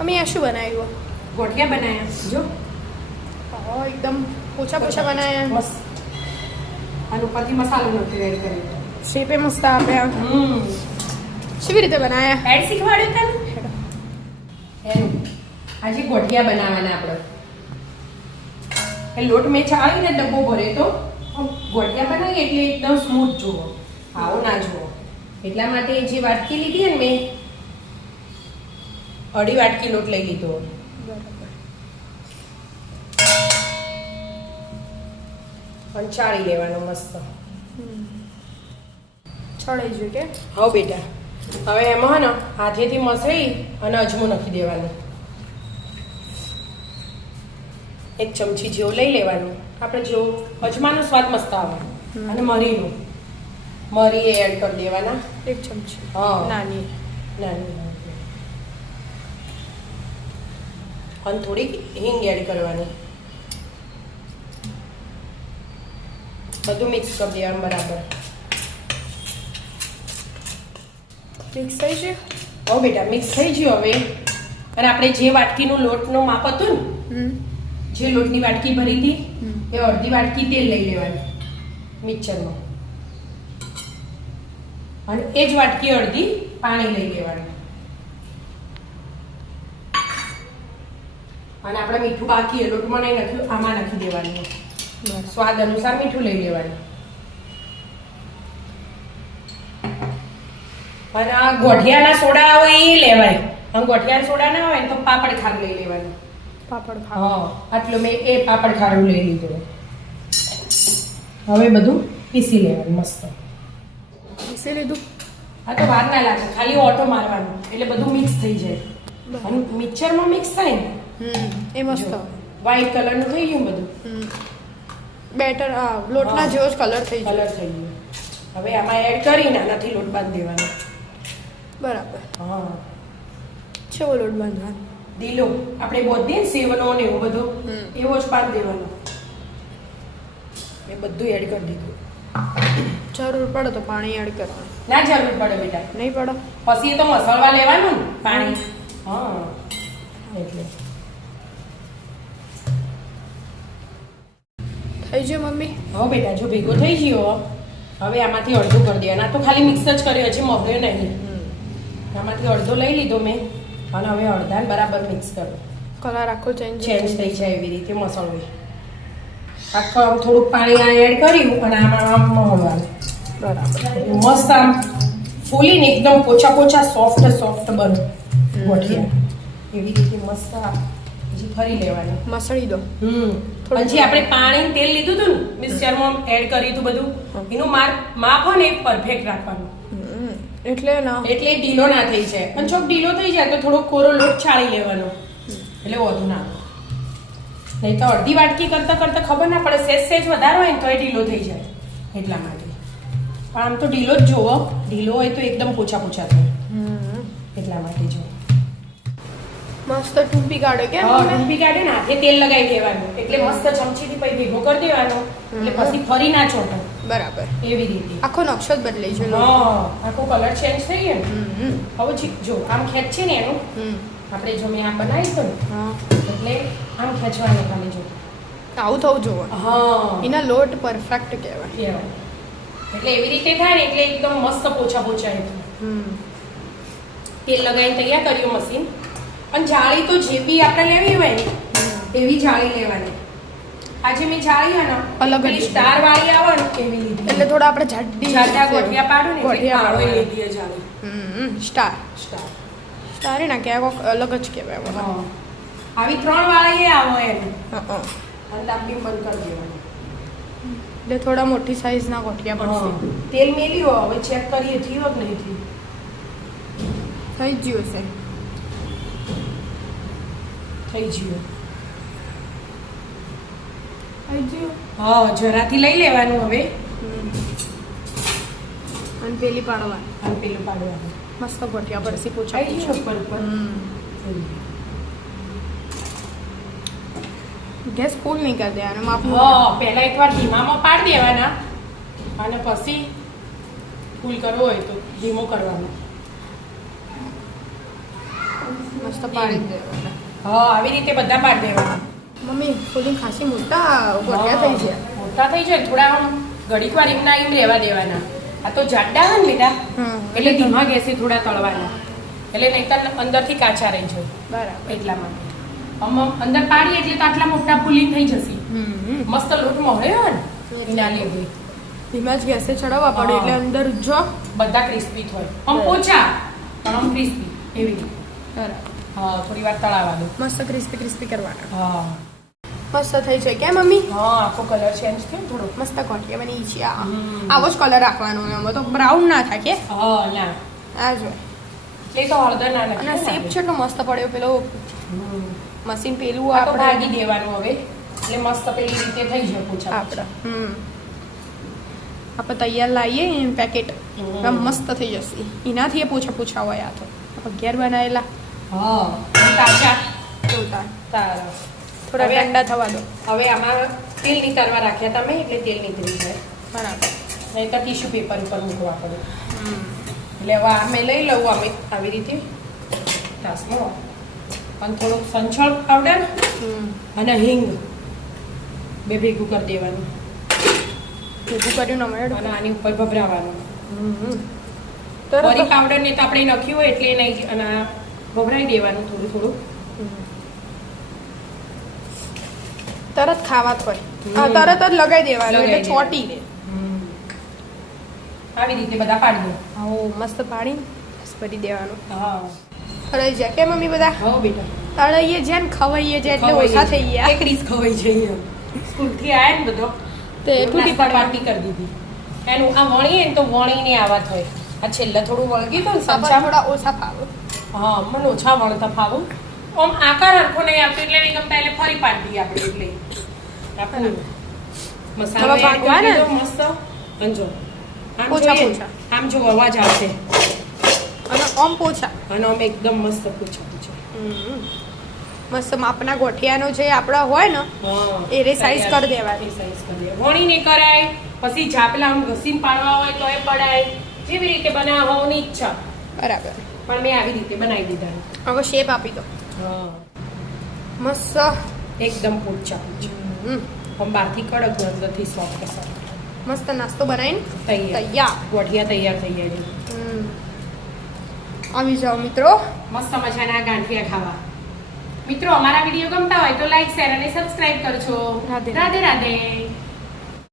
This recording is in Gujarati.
અમે આ શું બનાવ્યું? ગોઠિયા બનાવ્યા જો. એકદમ પોછા પોછા બનાવ્યા મસ્ત. અને ઉપરથી મસાલો નથી એડ કર્યો. શેપે મસ્ત આપ્યા. કેવી રીતે બનાવ્યા? એડ શીખવાડ્યું તને? એનું આજે ગોઠિયા બનાવવાના આપણે. એ લોટ મેં ચાળીને ડબ્બો ભરે તો ગોઠિયા બનાવીએ એટલે એકદમ સ્મૂથ જુઓ, આવો ના જુઓ. એટલા માટે જે વાટકી લીધી ને મેં 2.5 વાટકી લોટ લઈ લીધો. પણ ચાળી લેવાનો મસ્ત. છોડાઈ જોઈએ કે? હા બેટા. હવે એમાં ને હાથેથી મસળી અને અજમો નાખી દેવાનું. 1 ચમચી જેવું લઈ લેવાનું. આપણે જો અજમાનો સ્વાદ મસ્ત આવે. અને મરીનું મરી એડ કરી દેવાના 1 ચમચી. હા નાની નાની. અને થોડીક હિંગ એડ કરવાની. બધું મિક્સ કરી દેવાનું બરાબર. મિક્સ થઈ છે? હો બેટા મિક્સ થઈ ગયું હવે. અને આપણે જે વાટકીનું લોટનો માપ હતું ને, જે લોટની વાટકી ભરી હતી એ 1/2 વાટકી તેલ લઈ લેવાનું મિક્સરમાં. અને એ જ વાટકી 1/2 પાણી લઈ લેવાનું. અને આપણે મીઠું બાકી એ લોટમાં નહીં નાખ્યું, આમાં નાખી દેવાનું. સ્વાદ અનુસાર મીઠું લઈ લેવાનું. અને આ ગોઠિયાના સોડા હોય એ લેવાય. અને ગોઠિયાના સોડા ના હોય તો પાપડ ખાર લઈ લેવાનું. પાપડ હા ખાવા. આટલું મેં એ પાપડ ખારું લઈ લીધું. હવે બધું પીસી લેવાનું મસ્ત. પીસી લીધું? આ તો વાર ના લાગે, ખાલી ઓટો મારવાનો એટલે બધું મિક્સ થઈ જાય. અને મિક્સરમાં મિક્સ થાય ને એ મસ્ત. વ્હાઈટ કલરનું થઈ ગયું બધું. બેટર લોટના જેવો જ કલર થઈ કલર થઈ ગયો. હવે આમાં એડ કરીને આનાથી લોટ બાંધી દેવાનો. બરાબર. હા છેવો લોટ બાંધવાનો? દીલો આપણે બોધીએ ને સેવનો ને એવું બધું એવો જ બાંધી દેવાનો. એ બધું એડ કરી દીધું. જરૂર પડે તો પાણી એડ કરવાનું. ના જરૂર પડે બેટા. નહીં પડે? પછી એ તો મસાલવા લેવાનું ને પાણી. હા એટલે થઈ ગયું મમ્મી? હવે બેટા જો ભેગો થઈ ગયો હવે આમાંથી અડધું કરી દેવાના. તો ખાલી મિક્સ જ કર્યો, હજી મગળ્યો નહીં. આમાંથી અડધો લઈ લીધો મેં અને હવે અડધાને બરાબર મિક્સ કરો. કલર આખો ચેન્જ થઈ જાય એવી રીતે મસાલો આખો આમ થોડુંક પાણી એડ કર્યું અને આમાં આમ મળવાનું. બરાબર. મસ્ત આમ ફૂલીને એકદમ પોચા પોચા સોફ્ટ બને ગોઠિયા. એવી રીતે મસ્ત હજી ફરી લેવાનું. મસળી દો. હજી આપણે પાણી તેલ લીધું હતું ને મિક્સચરમાં એડ કર્યું હતું બધું, એનું માપ હોય ને પરફેક્ટ રાખવાનું. એટલે ઢીલો ના થઈ જાય. અને ચોક ઢીલો થઈ જાય તો થોડો કોરો લોટ ચાળી લેવાનો એટલે વધુ ના. નહીં તો 1/2 વાટકી કરતા કરતા ખબર ના પડે, સેજ વધારે હોય ને તો એ ઢીલો થઈ જાય. એટલા માટે પણ આમ તો ઢીલો જ જોવો. ઢીલો હોય તો એકદમ પોચા પોચા થાય. એટલા માટે જો મસ્ત ટૂંપી કાઢે કે? ટૂંપી કાઢે ને હાથે તેલ લગાવી દેવાનું એટલે મસ્ત ચમચીથી પછી ભેગો કરી દેવાનો એટલે પછી ફરી ના ચોટે. બરાબર. એવી રીતે આખો નકશો જ બદલાઈ છે. આખો કલર ચેન્જ થઈ ગયો ને. હવે જો આમ ખેંચ છે ને એનું આપણે જો મેં આમ બનાવી તો એટલે આમ ખેંચવાનું ખાલી જો આવું થવું જોવે. હા એના લોટ પરફેક્ટ કહેવાય. એટલે એવી રીતે થાય ને એટલે એકદમ મસ્ત પોચા પોચા તેલ લગાવીને તૈયાર કર્યું મશીન. પણ જાળી તો જે બી આપણે લેવી હોય ને એવી જાળી લેવાની. આજે મેં જાળી ને અલગ સ્ટાર વાળી આવે ને એવી લીધી. એટલે થોડા આપણે જાડા ગોઠિયા પાડું ને ગોઠિયા પાડો લીધી જાળી. સ્ટાર ના કહેવાય, અલગ જ કહેવાય. આવી 3 વાળી આવે એમ. અને ડાબી બંધ કરી દેવાની. એટલે થોડા મોટી સાઈઝ ના ગોઠિયા પડશે. તેલ મેલ્યો હવે ચેક કરીએ થયો કે નહીં થયું. થઈ ગયું છે. થઈ ગયું. હા જરાથી લઈ લેવાનું હવે અને પેલી પાડવાની. અને પેલું પાડવાનું. મસ્ત ગોઠિયા પડશે પોચા ઉપર ઉપર. ગેસ ફૂલ નહીં કરી દેવાનો. માપનું. પહેલા એકવાર ધીમામાં પાડી દેવાના અને પછી ફૂલ કરવો હોય તો ધીમો કરવાનો. મસ્ત પાડી દેવાના. હા આવી રીતે બધા પાડી દેવાના. મમ્મી ફૂલી ખાસી મોટા ગોઠિયા થઈ છે. મોટા થઈ જાય થોડા આમ ઘડીક વાર એમના એમ રહેવા દેવાના. આ તો જાડા હોય ને બેટા એટલે ધીમા ગેસે થોડા તળવાના એટલે નહીંતર અંદરથી કાચા રહી જાય. બરાબર. એટલા માટે આમ અંદર પાડીએ એટલે તો આટલા મોટા ફૂલી થઈ જશે. મસ્ત લોટ મળ્યો ને એના લીધે ધીમા જ ગેસે ચડાવવા પડે એટલે અંદર જો બધા ક્રિસ્પી થાય. આમ પોચા પણ આમ ક્રિસ્પી એવી રીતે. બરાબર. હા થોડી વાર તળાવા દો. મસ્ત ક્રિસ્પી ક્રિસ્પી કરવાના. હા મસ્ત થઈ છે કે મમ્મી? હા આખો કલર ચેન્જ થયો ને થોડો. મસ્ત ગોઠિયા બની છે. આવો જ કલર રાખવાનો એમાં તો બ્રાઉન ના થાય કે? હા ના આ જો એટલે તો હળદર ના અને નાખી. શેપ છે એટલો મસ્ત પડ્યો પેલો મશીન પેલું આ તો આપણે ભાગી દેવાનું હવે એટલે મસ્ત પેલી રીતે થઈ જાય પોચા. આપણે આપણે તૈયાર લાવીએ પેકેટ મસ્ત થઈ જશે. એનાથી એ પોછા પોછા હોય. આ તો આપણે ઘેર બનાવેલા હા તાજા જોતા તારા થોડા હવે ઠંડા થવા દો. હવે આમાં તેલ નીતરવા રાખ્યા તમે એટલે તેલ નીતરી જાય. બરાબર. નહીં તો ટીશ્યુ પેપર ઉપર મૂકવા પડે. એટલે હવે આ મેં લઈ લઉં અમે આવી રીતે તાસમાં અને થોડુંક સંચળ પાવડર અને હિંગ બે ભેગું કરી દેવાનું ભેગું કર્યું ને મેળ અને આની ઉપર ભભરાવાનું. તરત વરી પાવડર ને તો આપણે નાખ્યું હોય એટલે નહીં અને ભભરાઈ દેવાનું થોડું થોડું. તરત ખાવા જ હોય. તરત જ લગાવી દેવાનું એટલે ચોટી દે. આવી રીતે બધા પાડી દો. આવો મસ્ત પાડી ભરી દેવાનું. હા ખરાઈ જાય કે મમ્મી બધા? હા બેટા તળાઈએ છે ને ખવાઈએ છે એટલે ઓછા થઈ ગયા. એક રીસ ખવાઈ જઈએ. સ્કૂલથી આયા ને બધો તે તૂટી પડવા પાર્ટી કરી દીધી. એનું આ વણીએ ને તો વણીને આવા થાય. આ છેલ્લે થોડું વળગ્યું હતું ને સંચા સંચા થોડા ઓછા ફાવે. હા મને ઓછા વણતા ફાવું. આમ આકાર હરખો નહીં આવતો એટલે નહીં ગમતા એટલે ફરી પાડી દઈએ આપણે એટલે આપણું મસાલો હવે ભાગવા ને? મસ્ત અંજો આમ પોચા જોઈએ. પોચા. આમ જો અવાજ આવશે અને ઓમ પોછા. અને આમ એકદમ મસ્ત પૂછા પૂછા. મસ્ત માપના ગોઠિયાનો જે આપણા હોય ને હા એ રે size કરી દેવાની. સાઈઝ કરી દેવાની. વણીને કરાય પછી જાપલા આમ ઘસીને પાડવા હોય તો એ પડાય જેવી રીતે બનાવવા હોવાની ઈચ્છા. બરાબર. પણ મેં આવી રીતે બનાવી દીધા. હવે શેપ આપી દો. હા મસ્ત. એકદમ પૂછા પૂછા. પણ બહારથી કડક અંદરથી સોફ્ટ સોફ્ટ. મસ્ત નાસ્તો બનાવીને તૈયાર તૈયાર. ગોઠિયા તૈયાર થઈ જાય છે. આવી જાઓ મિત્રો. મસ્ત મજાના ગાંઠિયા ખાવા. મિત્રો અમારા વિડીયો ગમતા હોય તો લાઈક શેર અને સબસ્ક્રાઇબ કરજો. રાધે રાધે રાધે.